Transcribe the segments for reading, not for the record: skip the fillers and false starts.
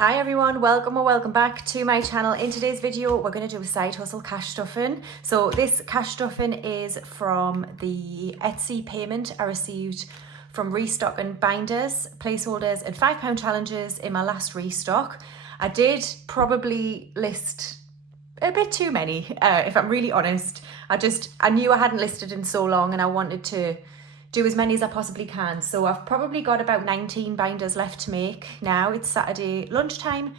Hi everyone, welcome or welcome back to my channel. In today's video we're going to do a side hustle cash stuffing. So this cash stuffing is from the Etsy payment I received from restocking binders, placeholders and £5 challenges in my last restock. I did probably list a bit too many, if I'm really honest. I knew I hadn't listed in so long and I wanted to do as many as I possibly can. So I've probably got about 19 binders left to make now. It's Saturday lunchtime,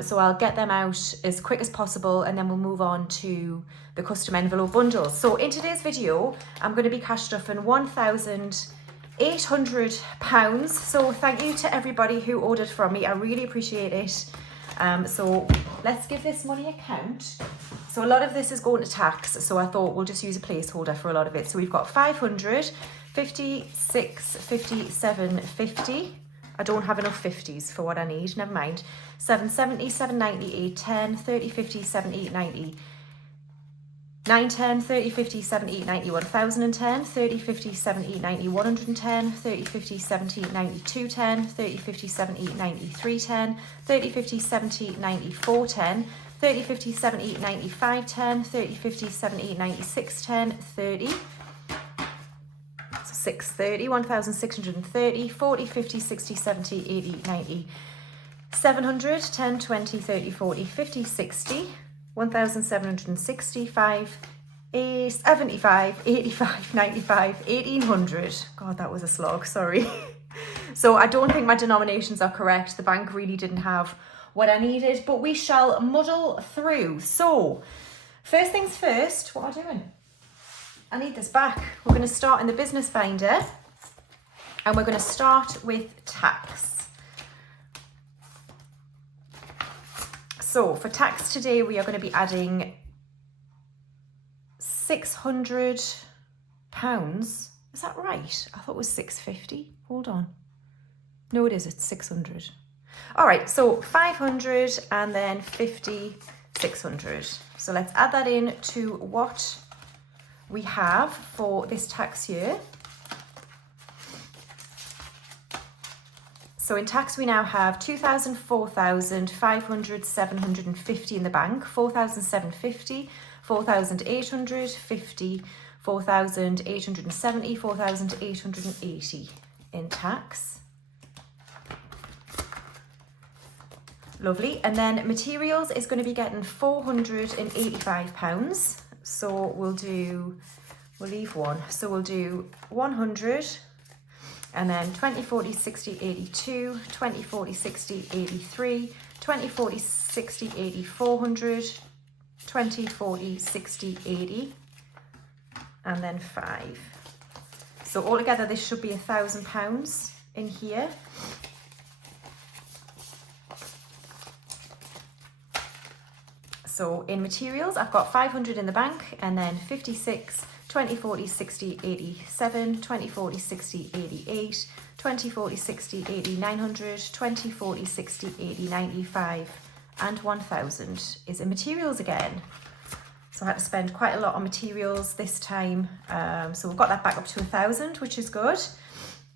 so I'll get them out as quick as possible and then we'll move on to the custom envelope bundles. So in today's video, I'm going to be cash stuffing £1,800. So thank you to everybody who ordered from me. I really appreciate it. So let's give this money a count. So a lot of this is going to tax, so I thought we'll just use a placeholder for a lot of it. So we've got 500, 56, 57, 50. I don't have enough 50s for what I need, never mind. 770, 790, 810, 30, 50, 70, 90. 910, 30, 50, 70, 90, 1010, 30, 50, 70, 90, 110, 30, 50, 70, 90, 210, 30, 50, 70, 90, 310, 30, 50, 70, 90, 410, 30, 50, 70, 90, 510, 30, 50, 70, 90, 610, 30. So 630, 1630, 40, 50, 60, 70, 80, 90, 700, 10, 20, 30, 40, 50, 60. 1,765, 75, 85, 95, 1,800. God, that was a slog, sorry. So I don't think my denominations are correct. The bank really didn't have what I needed, but we shall muddle through. So first things first, what am I doing? I need this back. We're going to start in the business binder and we're going to start with tax. So for tax today, we are going to be adding £600. Is that right? I thought it was 650. Hold on. No, it is. It's 600. All right. So 500 and then 50, 600. So let's add that in to what we have for this tax year. So in tax, we now have 2,000, 4,000, 500, 750 in the bank, 4,750, 4,850, 4,870, 4,880 in tax. Lovely. And then materials is going to be getting £485. So we'll leave one. So we'll do 100. And then 20, 40, 60, 82, 20, 40, 60, 83, 20, 40, 60, 80, 400, 20, 40, 60, 80, and then 5. So altogether this should be £1,000 in here. So in materials, I've got 500 in the bank and then 56, 20, 40, 60, 87, 20, 40, 60, 88, 20, 40, 60, 80, 900, 20, 40, 60, 80, 95, and 1,000 is in materials again. So I had to spend quite a lot on materials this time. So we've got that back up to 1,000, which is good.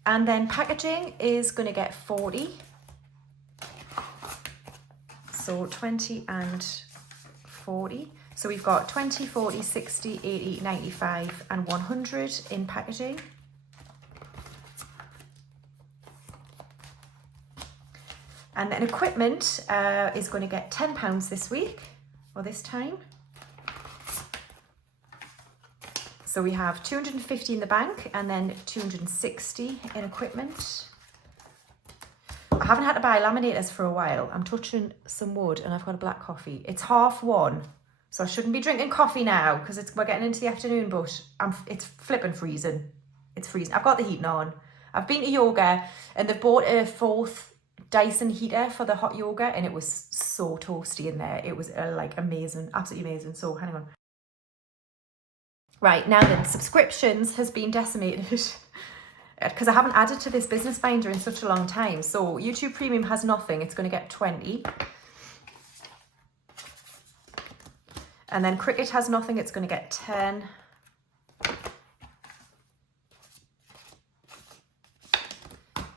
And then packaging is going to get 40. So 20 and 40. So we've got 20, 40, 60, 80, 95 and 100 in packaging. And then equipment is going to get £10 this week, or this time. So we have 250 in the bank and then 260 in equipment. I haven't had to buy laminators for a while. I'm touching some wood and I've got a black coffee. It's 1:30. So I shouldn't be drinking coffee now because we're getting into the afternoon, but it's flipping freezing. It's freezing. I've got the heating on. I've been to yoga and they've bought a 4th Dyson heater for the hot yoga and it was so toasty in there. It was like amazing, absolutely amazing. So hang on. Right, now then, subscriptions has been decimated because I haven't added to this business binder in such a long time. So YouTube Premium has nothing. It's going to get 20. And then Cricket has nothing, it's going to get 10.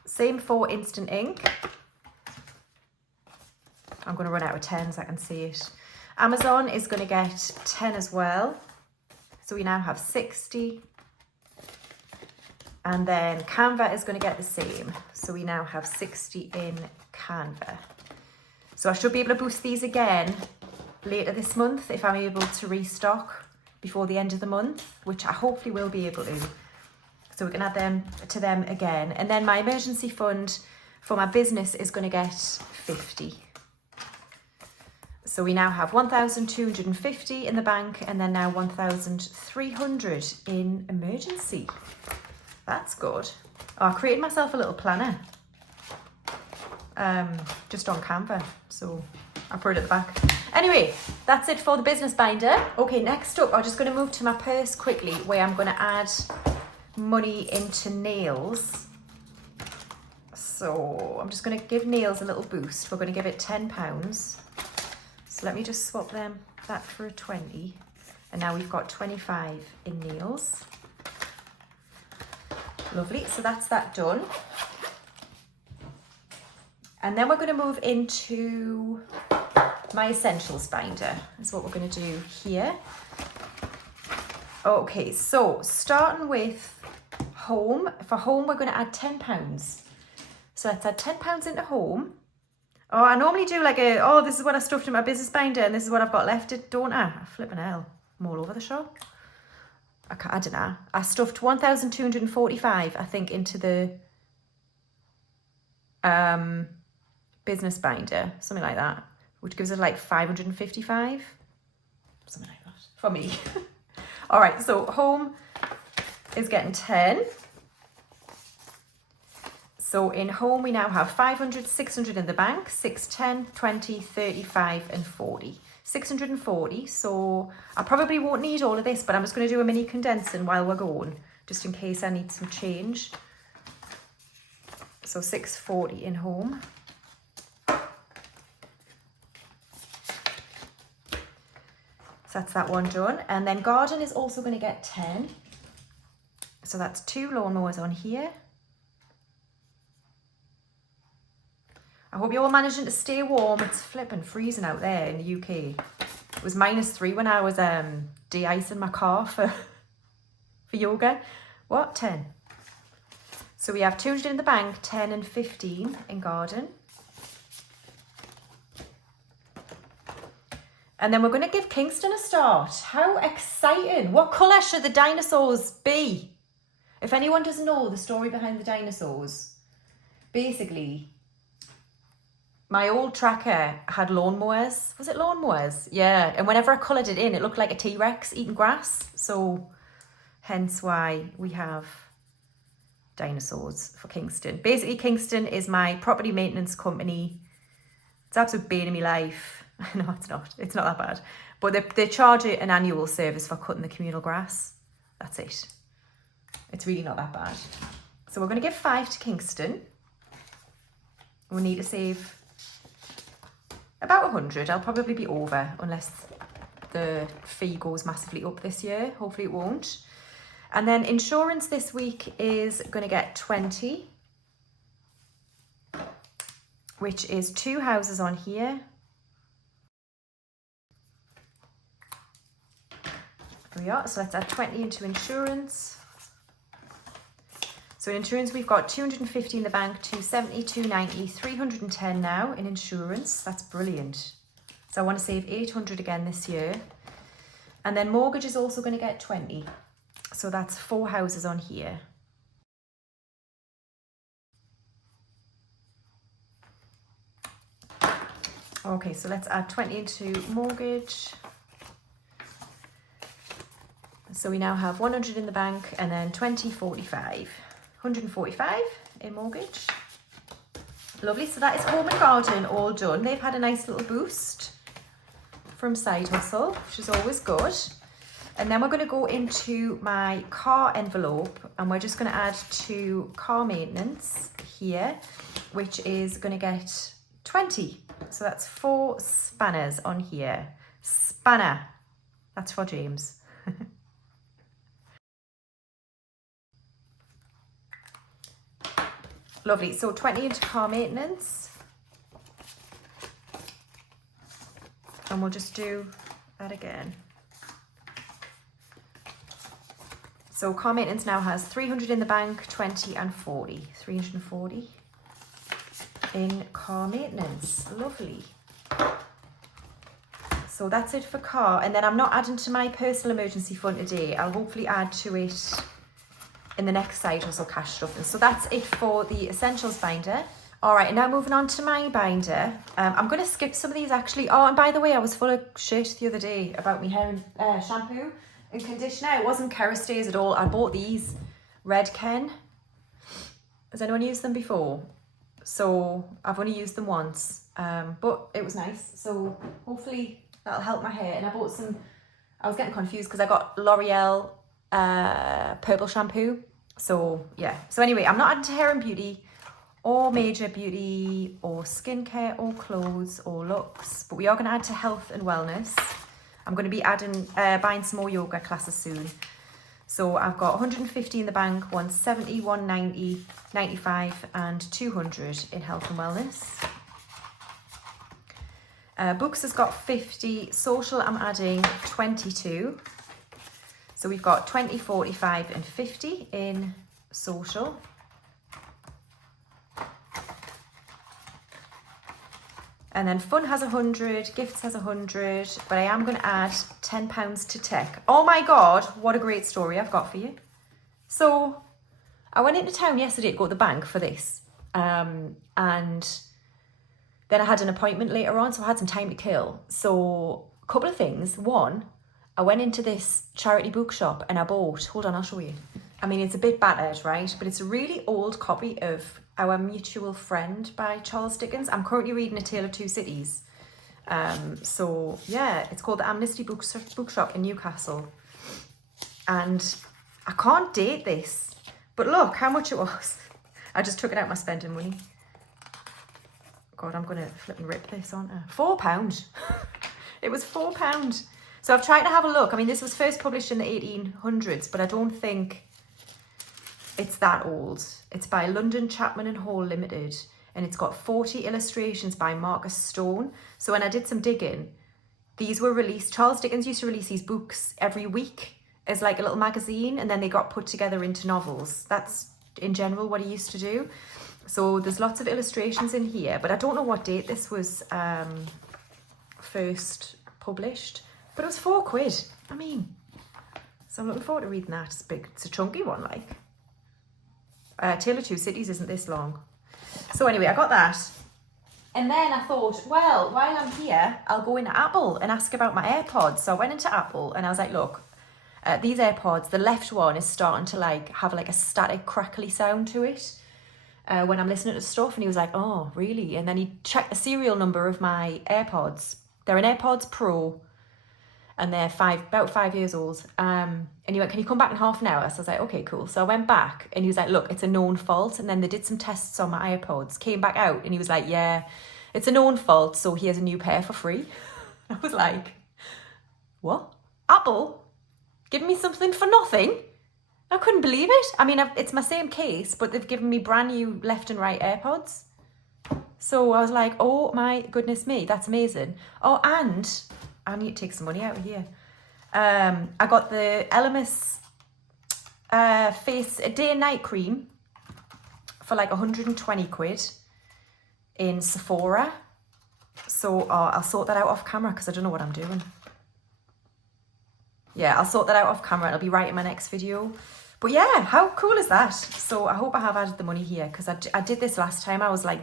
Same for Instant Ink. I'm going to run out of 10s, I can see it. Amazon is going to get 10 as well. So we now have 60. And then Canva is going to get the same. So we now have 60 in Canva. So I should be able to boost these again later this month if I'm able to restock before the end of the month, which I hopefully will be able to. So we can add them to them again. And then my emergency fund for my business is going to get 50. So we now have 1,250 in the bank and then now 1,300 in emergency. That's good. Oh, I created myself a little planner just on Canva. So I'll put it at the back. Anyway, that's it for the business binder. Okay, next up, I'm just going to move to my purse quickly where I'm going to add money into nails. So I'm just going to give nails a little boost. We're going to give it £10. So let me just swap that for a 20. And now we've got 25 in nails. Lovely, so that's that done. And then we're going to move into my essentials binder. Is what we're going to do here. Okay, so starting with home. For home, we're going to add £10. So let's add £10 into home. Oh, I normally do like this is what I stuffed in my business binder and this is what I've got left, don't I? Flipping hell, I'm all over the shop. I don't know. I stuffed 1,245, I think, into the business binder, something like that, which gives us like 555, something like that, for me. All right, so home is getting 10. So in home, we now have 500, 600 in the bank, 6, 10, 20, 35 and 40. 640, so I probably won't need all of this, but I'm just going to do a mini condensing while we're going, just in case I need some change. So 640 in home. So that's that one done. And then garden is also going to get 10. So that's 2 lawnmowers on here. I hope you're all managing to stay warm. It's flipping freezing out there in the UK. It was -3 when I was de-icing my car for yoga. What? 10. So we have 200 in the bank, 10 and 15 in garden. And then we're going to give Kingston a start. How exciting. What colour should the dinosaurs be? If anyone doesn't know the story behind the dinosaurs, basically, my old tracker had lawnmowers. Was it lawnmowers? Yeah. And whenever I coloured it in, it looked like a T-Rex eating grass. So hence why we have dinosaurs for Kingston. Basically, Kingston is my property maintenance company. It's absolute bane of my life. No, it's not. It's not that bad. But they charge it an annual service for cutting the communal grass. That's it. It's really not that bad. So we're going to give 5 to Kingston. We need to save about 100. I'll probably be over unless the fee goes massively up this year. Hopefully it won't. And then insurance this week is going to get 20, which is 2 houses on here. There we are. So let's add 20 into insurance. So in insurance, we've got 250 in the bank, 270, 290, 310 now in insurance. That's brilliant. So I want to save 800 again this year. And then mortgage is also going to get 20. So that's 4 houses on here. Okay, so let's add 20 into mortgage. So we now have 100 in the bank and then 20, 45. 145 in mortgage. Lovely. So that is home and garden all done. They've had a nice little boost from Side Hustle, which is always good. And then we're going to go into my car envelope and we're just going to add to car maintenance here, which is going to get 20. So that's 4 spanners on here. Spanner. That's for James. Lovely. So 20 into car maintenance. And we'll just do that again. So car maintenance now has 300 in the bank, 20 and 40. 340 in car maintenance. Lovely. So that's it for car. And then I'm not adding to my personal emergency fund today. I'll hopefully add to it in the next side hustle cash stuff. And so that's it for the essentials binder. All right, and now moving on to my binder. I'm going to skip some of these actually. Oh, and by the way, I was full of shit the other day about my hair and shampoo and conditioner. It wasn't Kerastays at all. I bought these Red Ken. Has anyone used them before? So I've only used them once, but it was nice. So hopefully that'll help my hair. And I bought some, I was getting confused because I got L'Oreal purple shampoo. So yeah, so anyway, I'm not adding to hair and beauty or major beauty or skincare or clothes or looks, but we are going to add to health and wellness. I'm going to be adding, buying some more yoga classes soon. So I've got 150 in the bank, 170, 190, 95 and 200 in health and wellness. Books has got 50, social I'm adding 22. So we've got 20, 45 and 50 in social. And then fun has 100, gifts has 100, but I am going to add £10 to tech. Oh my God, what a great story I've got for you. So I went into town yesterday to go to the bank for this. And then I had an appointment later on, so I had some time to kill. So a couple of things. One, I went into this charity bookshop and I bought, hold on, I'll show you. I mean, it's a bit battered, right? But it's a really old copy of Our Mutual Friend by Charles Dickens. I'm currently reading A Tale of Two Cities. So yeah, it's called the Amnesty Bookshop in Newcastle. And I can't date this, but look how much it was. I just took it out of my spending money. God, I'm going to flip and rip this, aren't I? £4. It was £4. So I've tried to have a look. I mean, this was first published in the 1800s, but I don't think it's that old. It's by London Chapman and Hall Limited, and it's got 40 illustrations by Marcus Stone. So when I did some digging, these were released. Charles Dickens used to release these books every week as like a little magazine, and then they got put together into novels. That's in general what he used to do. So there's lots of illustrations in here, but I don't know what date this was first published, but it was £4. I mean, so I'm looking forward to reading that. It's big, it's a chunky one, like. Tale of Two Cities isn't this long. So anyway, I got that. And then I thought, well, while I'm here, I'll go into Apple and ask about my AirPods. So I went into Apple and I was like, look, these AirPods, the left one is starting to like have like a static crackly sound to it when I'm listening to stuff. And he was like, oh, really? And then he checked the serial number of my AirPods. They're an AirPods Pro and they're about 5 years old. And he went, can you come back in half an hour? So I was like, okay, cool. So I went back and he was like, look, it's a known fault. And then they did some tests on my AirPods, came back out and he was like, yeah, it's a known fault. So here's a new pair for free. I was like, what? Apple? Giving me something for nothing? I couldn't believe it. I mean, it's my same case, but they've given me brand new left and right AirPods. So I was like, oh my goodness me, that's amazing. Oh, and I need to take some money out of here. I got the Elemis face day and night cream for like 120 quid in Sephora. So I'll sort that out off camera because I don't know what I'm doing. Yeah, I'll sort that out off camera. It'll be right in my next video. But yeah, how cool is that? So I hope I have added the money here because I did this last time. I was like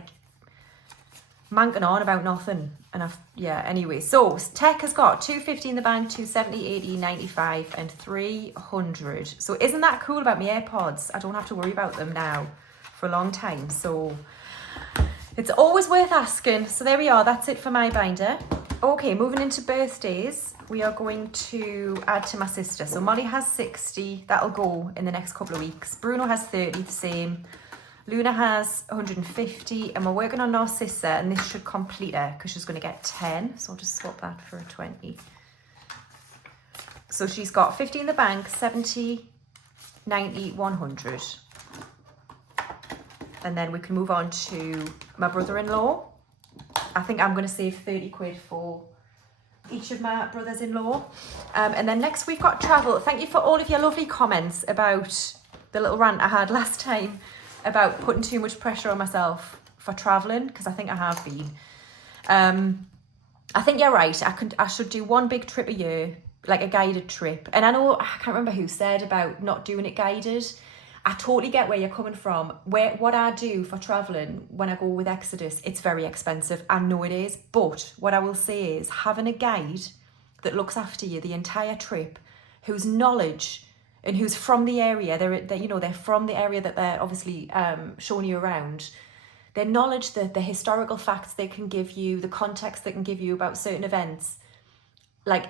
manking on about nothing. And yeah, anyway. So tech has got 250 in the bank, 270, 80, 95 and 300. So isn't that cool about my AirPods? I don't have to worry about them now for a long time. So it's always worth asking. So there we are. That's it for my binder. Okay, moving into birthdays. We are going to add to my sister. So Molly has 60. That'll go in the next couple of weeks. Bruno has 30, the same. Luna has 150. And we're working on Narcissa. And this should complete her because she's going to get 10. So I'll just swap that for a 20. So she's got 50 in the bank, 70, 90, 100. And then we can move on to my brother-in-law. I think I'm going to save 30 quid for each of my brothers-in-law. And then next we've got travel. Thank you for all of your lovely comments about the little rant I had last time about putting too much pressure on myself for traveling, because I think I have been. I think you're right. I should do one big trip a year, like a guided trip. And I know, I can't remember who said about not doing it guided. I totally get where you're coming from. What I do for traveling when I go with Exodus, it's very expensive. I know it is. But what I will say is having a guide that looks after you the entire trip, whose knowledge and who's from the area, they're from the area that they're obviously showing you around. Their knowledge, the historical facts they can give you, the context they can give you about certain events, like,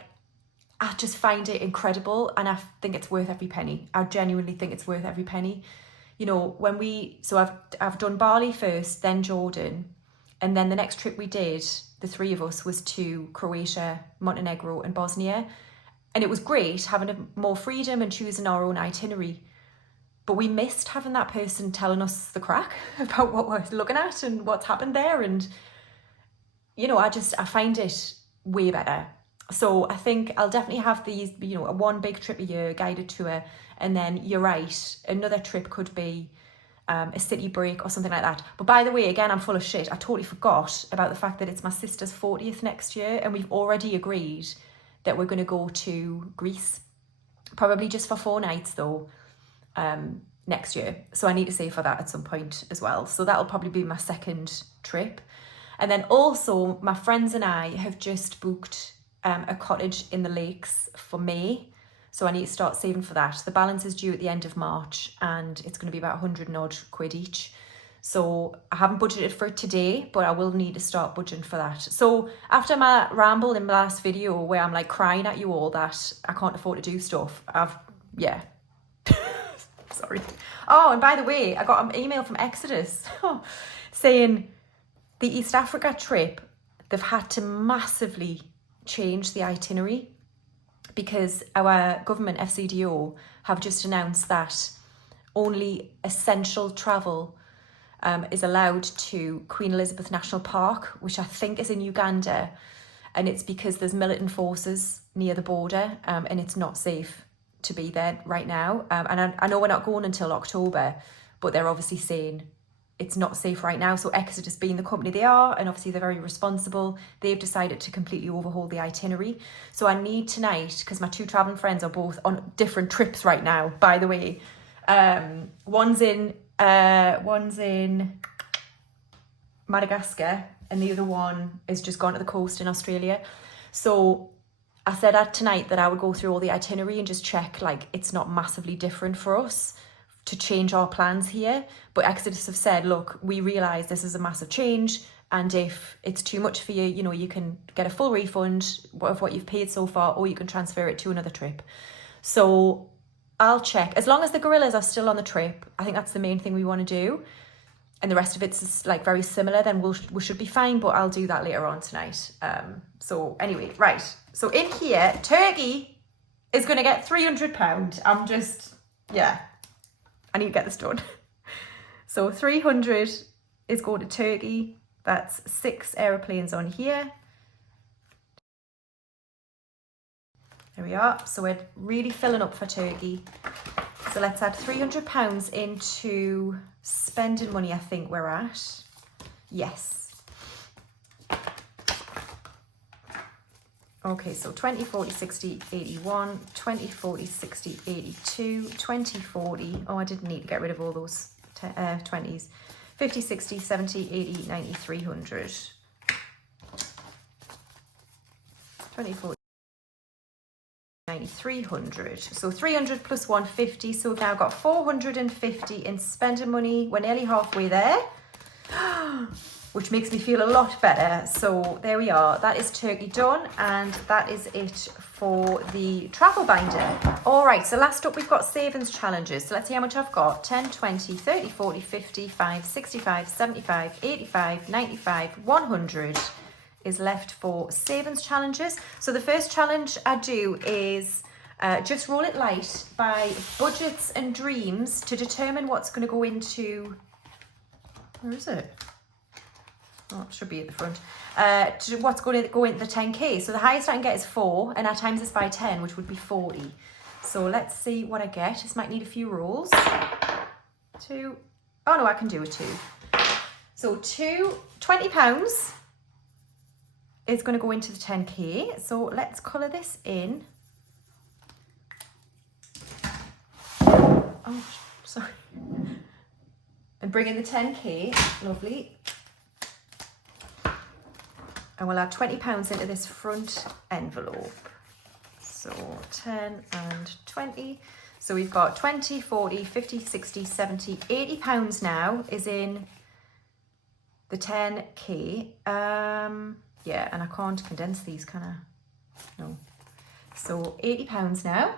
I just find it incredible, and I think it's worth every penny. I genuinely think it's worth every penny. You know, I've done Bali first, then Jordan, and then the next trip we did, the three of us, was to Croatia, Montenegro and Bosnia. And it was great having more freedom and choosing our own itinerary. But we missed having that person telling us the crack about what we're looking at and what's happened there. And, you know, I find it way better. So I think I'll definitely have these, you know, one big trip a year, guided tour. And then you're right, another trip could be a city break or something like that. But by the way, again, I'm full of shit. I totally forgot about the fact that it's my sister's 40th next year. And we've already agreed that we're going to go to Greece. Probably just for 4 nights though. Next year, so I need to save for that at some point as well. So that'll probably be my second trip. And then also my friends and I have just booked a cottage in the lakes for May, so I need to start saving for that. The balance is due at the end of March and it's going to be about 100 and odd quid each. So I haven't budgeted for it today, but I will need to start budgeting for that. So after my ramble in my last video where I'm like crying at you all that I can't afford to do stuff, sorry. Oh, and by the way, I got an email from Exodus saying the East Africa trip, they've had to massively change the itinerary because our government, FCDO, have just announced that only essential travel is allowed to Queen Elizabeth National Park, which I think is in Uganda. And it's because there's militant forces near the border and it's not safe to be there right now. And I know we're not going until October, but they're obviously saying it's not safe right now. So Exodus, being the company they are, and obviously they're very responsible, they've decided to completely overhaul the itinerary. So I need tonight, because my 2 traveling friends are both on different trips right now, by the way. One's in Madagascar and the other one has just gone to the coast in Australia. So I said tonight that I would go through all the itinerary and just check like it's not massively different for us to change our plans here. But Exodus have said, look, we realise this is a massive change, and if it's too much for you, you know, you can get a full refund of what you've paid so far, or you can transfer it to another trip. So I'll check. As long as the gorillas are still on the trip, I think that's the main thing we want to do. And the rest of it's like very similar, then we should be fine, but I'll do that later on tonight. So anyway, right. So in here, Turkey is going to get £300. I need to get this done. So 300 is going to Turkey. That's 6 aeroplanes on here. There we are. So we're really filling up for Turkey. So let's add £300 into spending money, I think we're at. Yes. Okay, so 20, 40, 60, 81, 20, 40, 60, 82, 20, 40. Oh, I didn't need to get rid of all those 20s. 50, 60, 70, 80, 90, 300. 20, 40. 300. So 300 plus 150. So we've now got 450 in spending money. We're nearly halfway there, which makes me feel a lot better. So there we are. That is Turkey done, and that is it for the travel binder. All right, so last up we've got savings challenges. So let's see how much I've got. 10, 20, 30, 40, 50, 5, 65, 75, 85, 95, 100 is left for savings challenges. So the first challenge I do is just roll it light by budgets and dreams to determine what's going to go into, where is it? Oh, it should be at the front. What's going to go into the 10k? So the highest I can get is 4, and I times this by 10, which would be 40. So let's see what I get. This might need a few rolls. 2. Oh no, I can do a 2. So £20 is going to go into the 10k. So let's colour this in. Oh, sorry. And bring in the 10k. Lovely. And we'll add £20 into this front envelope. So 10 and 20. So we've got 20, 40, 50, 60, 70, £80 now is in the 10k. Yeah, and I can't condense these, can I? No. So £80 now.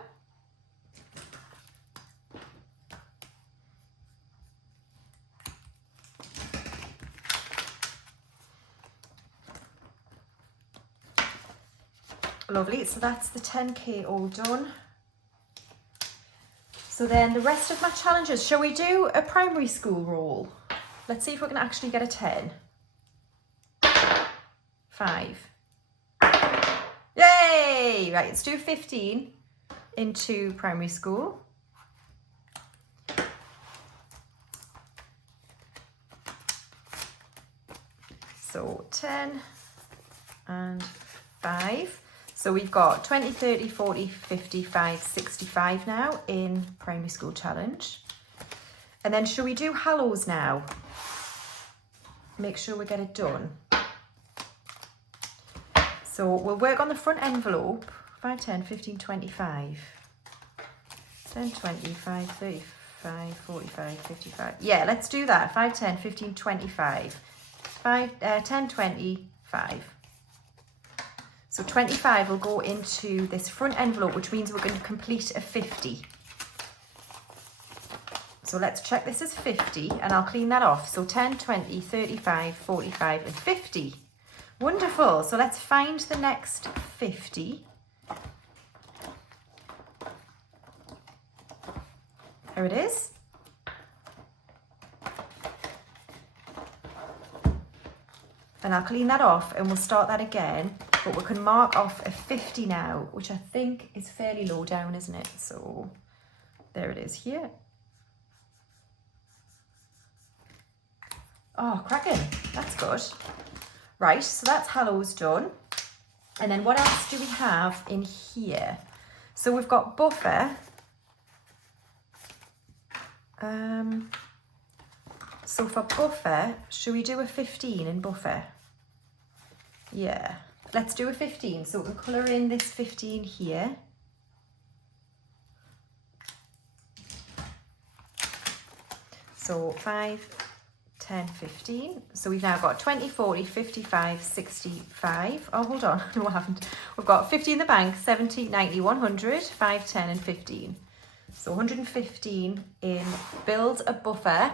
Lovely, so that's the 10k all done. So then the rest of my challenges, shall we do a primary school roll? Let's see if we can actually get a 10. 5. Yay! Right, let's do 15 into primary school. So 10 and 5. So we've got 20, 30, 40, 55, 65 now in primary school challenge. And then shall we do Hallows now? Make sure we get it done. So we'll work on the front envelope. 5, 10, 15, 25. 10, 20, 5, 35, 45, 55. Yeah, let's do that. 5, 10, 15, 25. 10, 20, 5. So 25 will go into this front envelope, which means we're going to complete a 50. So let's check this as 50 and I'll clean that off. So 10, 20, 35, 45 and 50. Wonderful. So let's find the next 50. Here it is. And I'll clean that off and we'll start that again. But we can mark off a 50 now, which I think is fairly low down, isn't it? So there it is here. Oh, cracking. That's good. Right, so that's Hallows done. And then what else do we have in here? So we've got buffer. So for buffer, should we do a 15 in buffer? Yeah, let's do a 15. So we can colour in this 15 here. So 5, 10, 15. So we've now got 20, 40, 55, 65. Oh, hold on. No, I haven't. We've got 50 in the bank, 70, 90, 100, 5, 10 and 15. So 115 in build a buffer.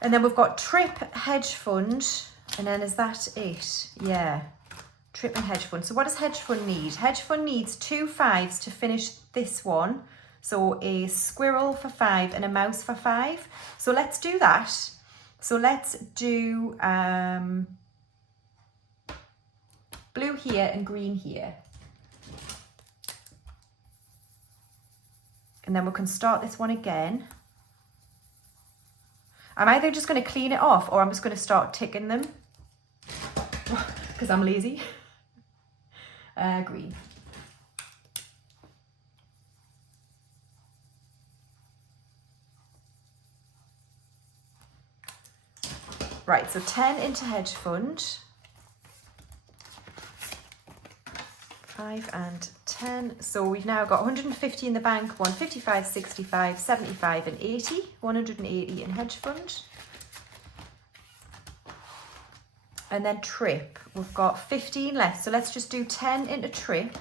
And then we've got trip, hedge fund. And then is that it? Yeah. Trip and hedge fund. So what does hedge fund need? Hedge fund needs 2 5s to finish this one. So a squirrel for 5 and a mouse for 5. So let's do that. So let's do blue here and green here. And then we can start this one again. I'm either just going to clean it off or I'm just going to start ticking them. Because I'm lazy. Green. Right, so 10 into hedge fund. 5 and 10. So we've now got 150 in the bank, 155, 65, 75 and 80. 180 in hedge fund. And then trip, we've got 15 left. So let's just do 10 into trip.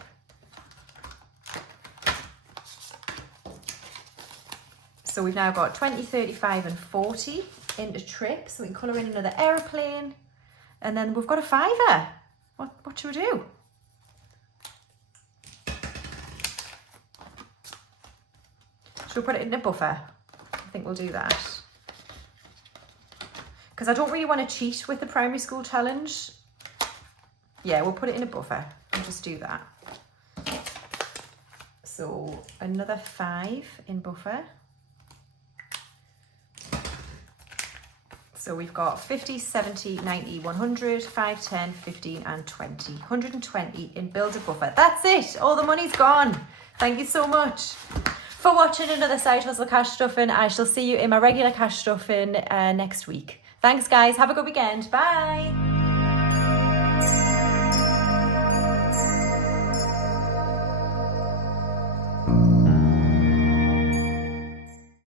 So we've now got 20, 35 and 40 into trip. So we can colour in another aeroplane. And then we've got a 5er. What should we do? Should we put it in a buffer? I think we'll do that. because I don't really want to cheat with the primary school challenge. Yeah, we'll put it in a buffer and just do that. So another 5 in buffer. So we've got 50, 70, 90, 100, 5, 10, 15 and 20. 120 in build a buffer. That's it. All the money's gone. Thank you so much for watching another Side Hustle Cash Stuffing. I shall see you in my regular cash stuffing next week. Thanks guys. Have a good weekend. Bye.